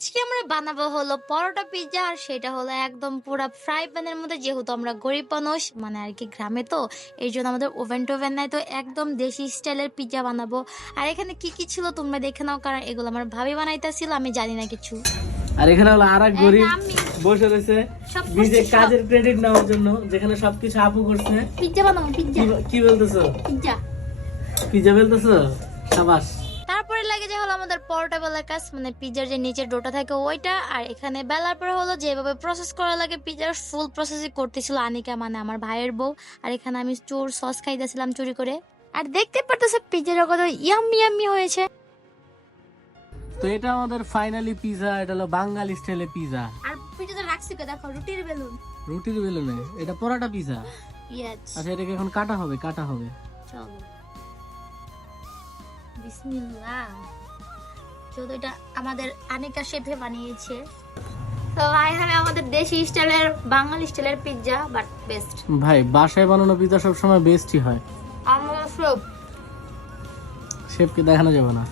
আজকে আমরা বানাবো হলো পরোটা পিৎজা, আর সেটা হলো একদম পুরো ফ্রাই প্যানের মধ্যে। যেহেতু আমরা গরিব মানুষ, মানে আর কি গ্রামে, তো এই জন্য আমাদের ওভেন টোভেন নাই, তো একদম দেশি স্টাইলের পিৎজা বানাবো। আর এখানে কি কি ছিল তোমরা দেখে নাও, কারণ এগুলো আমার ভাবি বানাইতেছিল, আমি জানি না কিছু। আর এখানে হলো আরেক এই গরিব না, আমি বসে রয়েছে সব নিজে করছি, কাজের ক্রেডিট নেওয়ার জন্য, যেখানে সবকিছু আপু করছে। পিৎজা বানাবো, পিৎজা কি বলতেছো? পিৎজা। পিজ্জা বলতেছো? শাবাশ। তারপরে লাগে যে হলো আমাদের পরোটা বেলার কাজ, মানে পিৎজার যে নিচের ডোটা থাকে ওইটা। আর এখানে বেলার পরে হলো যেভাবে প্রসেস করা লাগে পিৎজার ফুল প্রসেসিং করতেছিল আনিকা, মানে আমার ভাইয়ের বউ। আর এখানে আমি চোর সস খাইতেছিলাম চুরি করে। আর দেখতে পারতেছে পিৎজাটা কত ইয়াম্মি ইয়াম্মি হয়েছে। তো এটা আমাদের ফাইনালি পিজা, এটা হলো বাঙালি স্টাইলে পিজা। আর পিৎজাটা রাখছি কে দেখো, রুটির বেলুন। রুটির বেলুনে এটা পরাটা পিজা। ইয়েস, আচ্ছা, এটাকে এখন কাটা হবে। চলো বিসমিল্লাহ। যেহেতু এটা আমাদের আনিকা শেফে বানিয়েছে, তো ভাই আমি আমাদের দেশি স্টাইলের বাঙালি স্টাইলের পিৎজা, বাট বেস্ট। ভাই, বাসায় বানানো পিজা সবসময় বেস্টই হয়। আমার সব শেফকে দেখানো যাবে না।